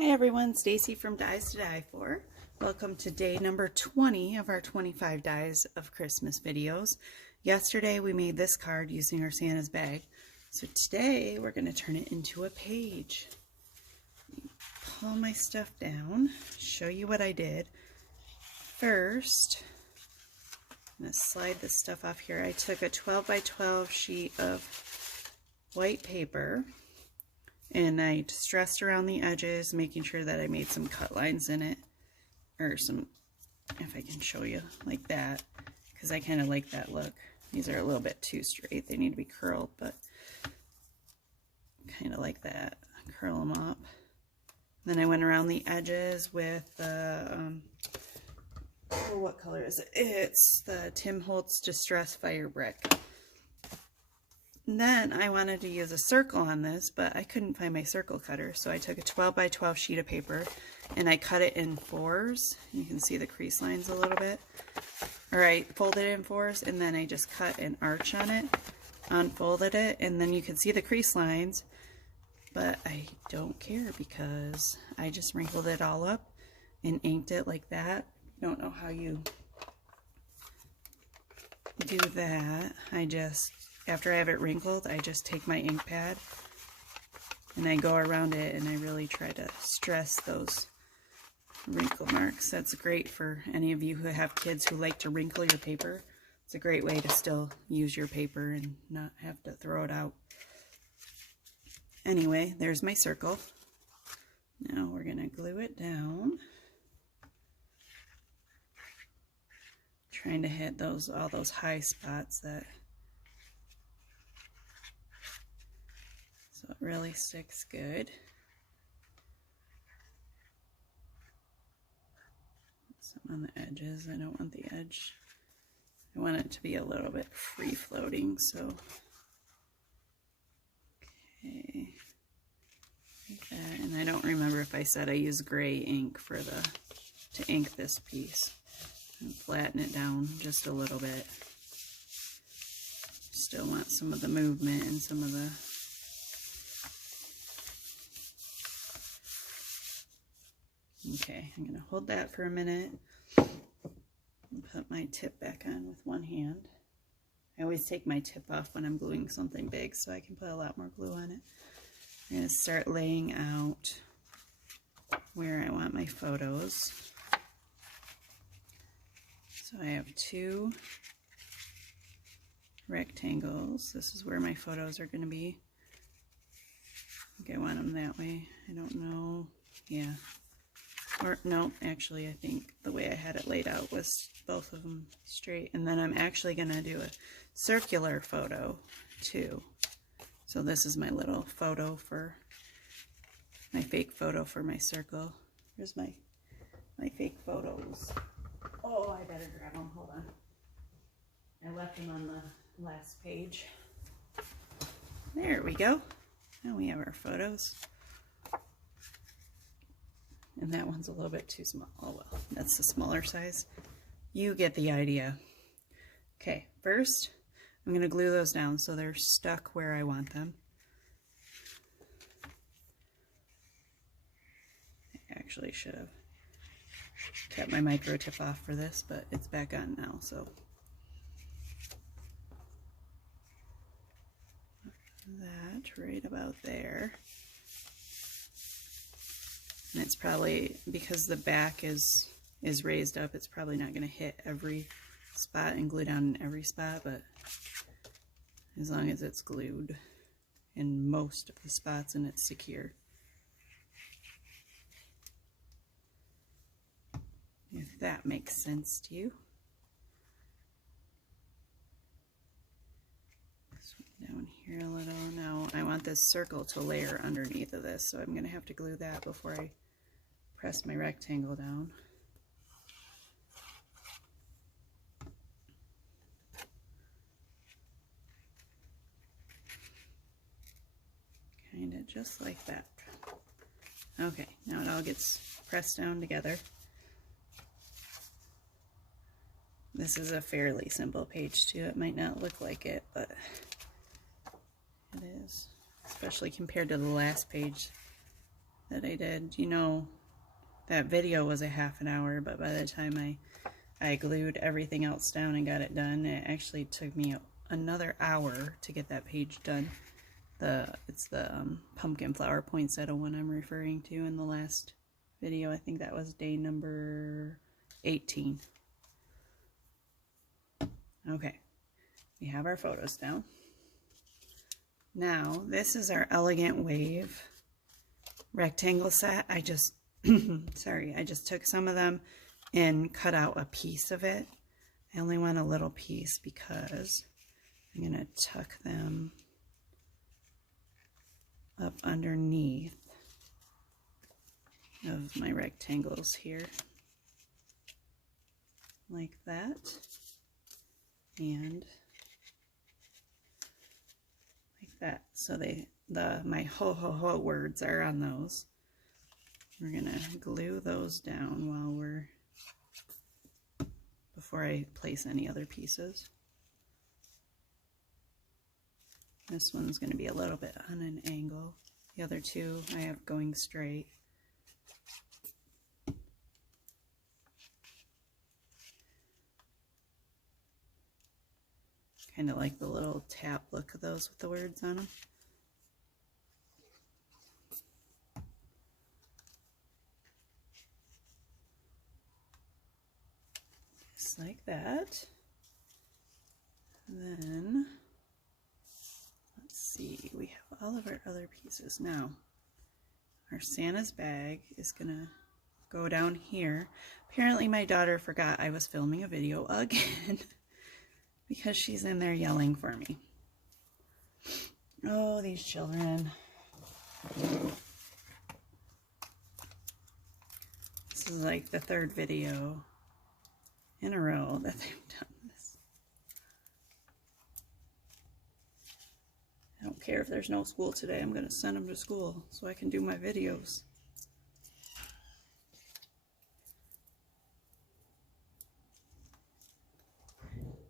Hi everyone, Stacy from Dies to Die For. Welcome to day number 20 of our 25 Dies of Christmas videos. Yesterday we made this card using our Santa's bag. So today we're going to turn it into a page. Pull my stuff down, show you what I did. First, I'm going to slide this stuff off here. I took a 12 by 12 sheet of white paper and I distressed around the edges, making sure that I made some cut lines in it, or some, if I can show you, like that, because I kind of like that look. These are a little bit too straight. They need to be curled, but kind of like that. Curl them up. Then I went around the edges with the, what color is it? It's the Tim Holtz Distress Fire Brick. And then I wanted to use a circle on this, but I couldn't find my circle cutter, so I took a 12 by 12 sheet of paper and I cut it in fours. You can see the crease lines a little bit. Or I folded it in fours and then I just cut an arch on it, unfolded it, and then you can see the crease lines, but I don't care because I just wrinkled it all up and inked it like that. I don't know how you do that. After I have it wrinkled, I just take my ink pad and I go around it and I really try to stress those wrinkle marks. That's great for any of you who have kids who like to wrinkle your paper. It's a great way to still use your paper and not have to throw it out. Anyway, there's my circle. Now we're going to glue it down. Trying to hit all those high spots so it really sticks good. Some on the edges. I don't want the edge. I want it to be a little bit free floating, so okay. Like that. And I don't remember if I said I use gray ink to ink this piece. And flatten it down just a little bit. Still want some of the movement and some of the okay, I'm going to hold that for a minute and put my tip back on with one hand. I always take my tip off when I'm gluing something big so I can put a lot more glue on it. I'm going to start laying out where I want my photos. So I have two rectangles. This is where my photos are going to be. I think I want them that way. I don't know. Yeah. Or no, actually I think the way I had it laid out was both of them straight. And then I'm actually going to do a circular photo too. So this is my little photo for my fake photo for my circle. Here's my fake photos. Oh, I better grab them. Hold on. I left them on the last page. There we go. Now we have our photos. And that one's a little bit too small. Oh well, that's the smaller size. You get the idea. Okay, first I'm going to glue those down so they're stuck where I want them. I actually should have kept my micro tip off for this, but it's back on now, so that right about there. And it's probably, because the back is raised up, it's probably not going to hit every spot and glue down in every spot, but as long as it's glued in most of the spots and it's secure. If that makes sense to you. This one down here a little. Now I want this circle to layer underneath of this, so I'm going to have to glue that before I press my rectangle down. Kind of just like that. Okay, now it all gets pressed down together. This is a fairly simple page too. It might not look like it, but it is. Especially compared to the last page. that I did. You know, that video was a half an hour, but by the time I glued everything else down and got it done, it actually took me another hour to get that page done. It's the pumpkin flower poinsettia one I'm referring to in the last video. I think that was day number 18. Okay, we have our photos down. Now, this is our Elegant Wave rectangle set. I just, sorry, I just took some of them and cut out a piece of it. I only want a little piece because I'm going to tuck them up underneath of my rectangles here, like that, and like that. So my ho ho ho words are on those. We're gonna glue those down before I place any other pieces. This one's going to be a little bit on an angle. The other two I have going straight. Kind of like the little tap look of those with the words on them. Just like that. And then let's see, we have all of our other pieces. Now, our Santa's bag is gonna go down here. Apparently my daughter forgot I was filming a video again because she's in there yelling for me. Oh, these children. This is like the third video in a row that they've done this. I don't care if there's no school today. I'm going to send them to school so I can do my videos.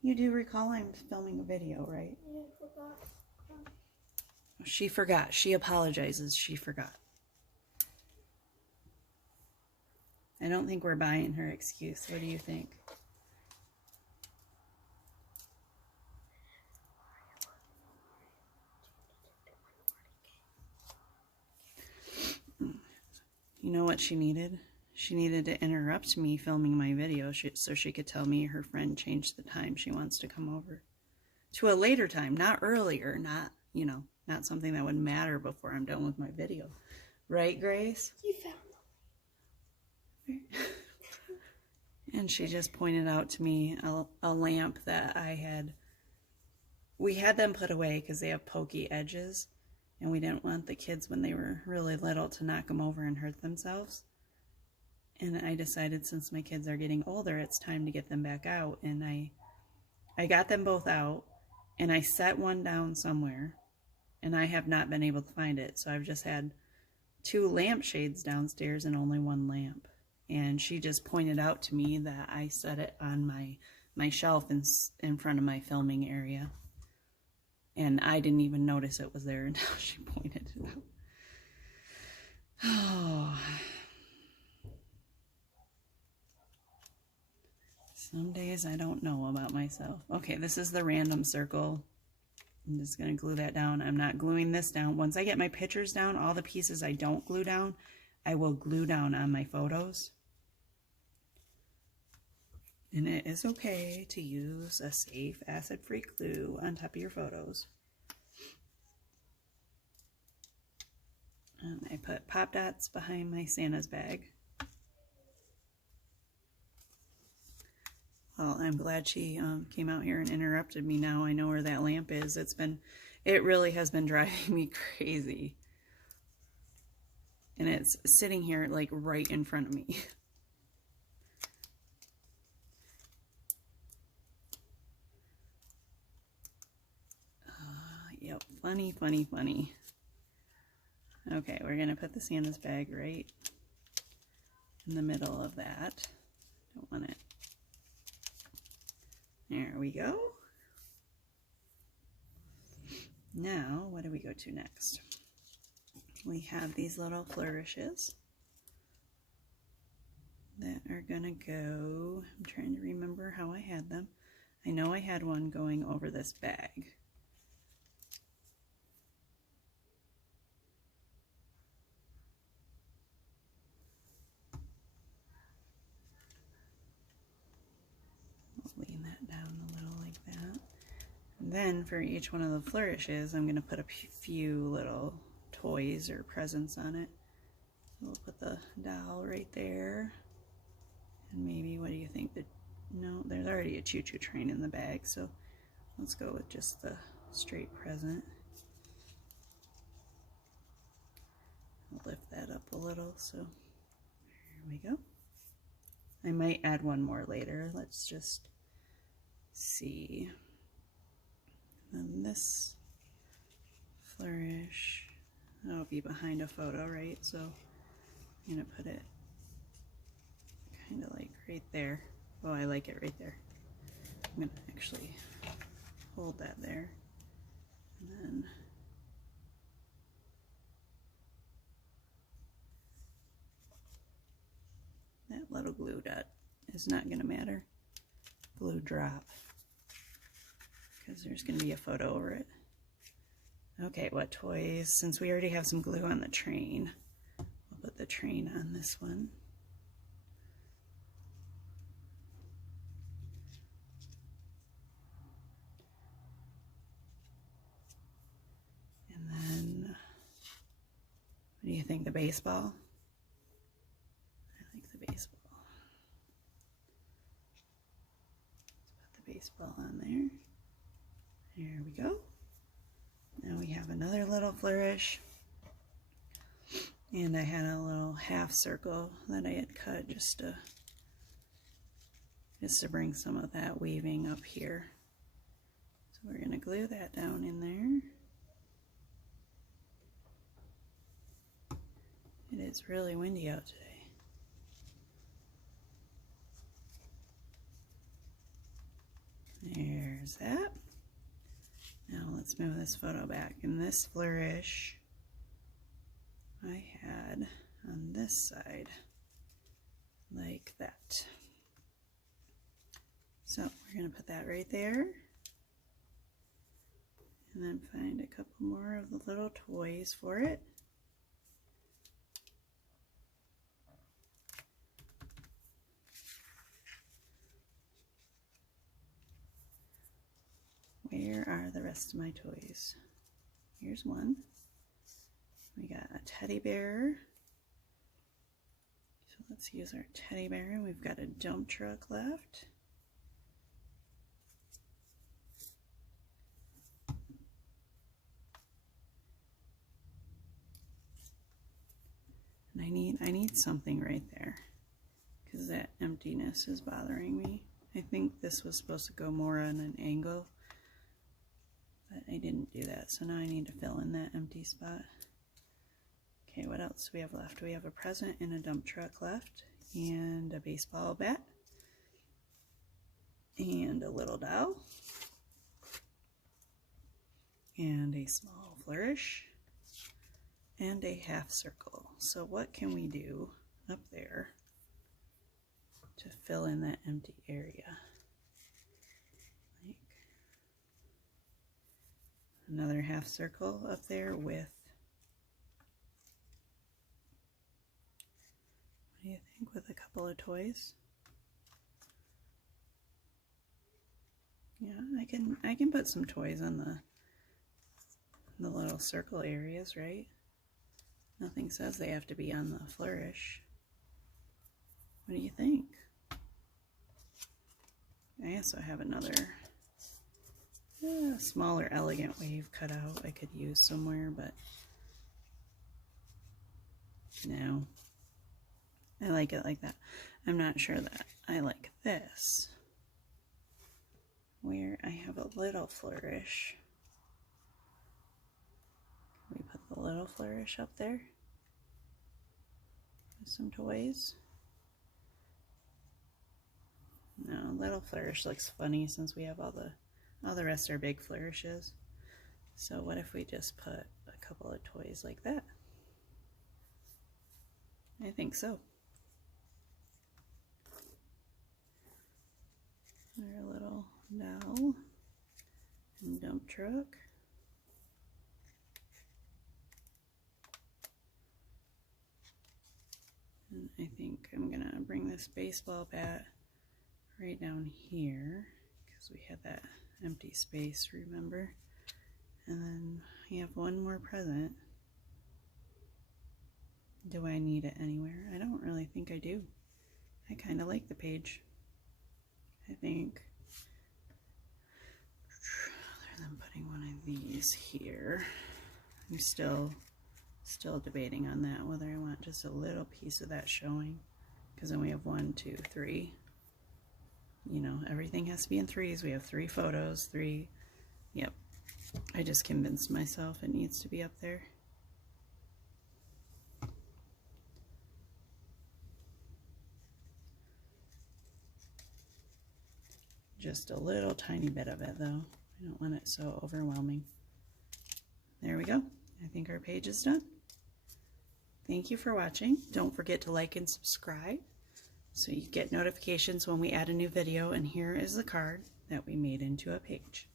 You do recall I'm filming a video, right? Yeah, I forgot. She forgot. She apologizes. She forgot. I don't think we're buying her excuse. What do you think? You know what she needed? She needed to interrupt me filming my video so she could tell me her friend changed the time she wants to come over. To a later time, not earlier, not, you know, not something that would matter before I'm done with my video. Right, Grace? You found them. And she just pointed out to me a lamp that we had them put away because they have pokey edges. And we didn't want the kids when they were really little to knock them over and hurt themselves. And I decided since my kids are getting older, it's time to get them back out. And I got them both out and I set one down somewhere and I have not been able to find it. So I've just had 2 lampshades downstairs and only 1 lamp. And she just pointed out to me that I set it on my shelf in front of my filming area. And I didn't even notice it was there until she pointed it out. Oh. Some days I don't know about myself. Okay, this is the random circle. I'm just going to glue that down. I'm not gluing this down. Once I get my pictures down, all the pieces I don't glue down, I will glue down on my photos. And it is okay to use a safe acid-free glue on top of your photos. And I put pop dots behind my Santa's bag. Well, I'm glad she came out here and interrupted me. Now I know where that lamp is. It really has been driving me crazy. And it's sitting here like right in front of me. Yep, funny, funny, funny. Okay, we're gonna put the Santa's bag right in the middle of that. Don't want it. There we go. Now, what do we go to next? we have these little flourishes that are gonna go, I'm trying to remember how I had them. I know I had one going over this bag. Lean that down a little like that. And then for each one of the flourishes, I'm going to put a few little toys or presents on it. So we'll put the doll right there. And maybe, what do you think? No, there's already a choo-choo train in the bag, so let's go with just the straight present. I'll lift that up a little, so there we go. I might add one more later. Let's just see. And this flourish, that'll be behind a photo, right? So I'm gonna put it kind of like right there. Oh, I like it right there. I'm gonna actually hold that there, and then that little glue dot is not gonna matter. Glue drop, because there's going to be a photo over it. Okay, what toys? Since we already have some glue on the train, we'll put the train on this one. And then, what do you think, the baseball? I like the baseball. Let's put the baseball on there. There we go. Now we have another little flourish. And I had a little half circle that I had cut just to bring some of that weaving up here. So we're going to glue that down in there. It is really windy out today. There's that. Now let's move this photo back. In this flourish, I had on this side like that. So we're going to put that right there. And then find a couple more of the little toys for it. Where are the rest of my toys? Here's one. We got a teddy bear. So let's use our teddy bear. We've got a dump truck left. And I need something right there because that emptiness is bothering me. I think this was supposed to go more on an angle, but I didn't do that, so now I need to fill in that empty spot. Okay, what else do we have left? We have a present and a dump truck left, and a baseball bat, and a little doll, and a small flourish, and a half circle. So what can we do up there to fill in that empty area? Like another half circle up there with, what do you think, with a couple of toys? Yeah, I can put some toys on the little circle areas, right? Nothing says they have to be on the flourish. What do you think? I also have another smaller elegant wave cut out I could use somewhere, but no. I like it like that. I'm not sure that I like this, where I have a little flourish. Can we put the little flourish up there with some toys? No, little flourish looks funny since we have all the rest are big flourishes. So what if we just put a couple of toys like that? I think so. Our little doll and dump truck. And I think I'm gonna bring this baseball bat right down here because we had that empty space, remember? And then we have one more present. Do I need it anywhere? I don't really think I do. I kind of like the page. I think, other than putting one of these here, I'm still debating on that, whether I want just a little piece of that showing, because then we have 1, 2, 3. You know, everything has to be in threes. We have 3 photos, 3. Yep. I just convinced myself it needs to be up there. Just a little tiny bit of it though. I don't want it so overwhelming. There we go. I think our page is done. Thank you for watching. Don't forget to like and subscribe so you get notifications when we add a new video, and here is the card that we made into a page.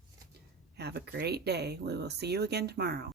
Have a great day. We will see you again tomorrow.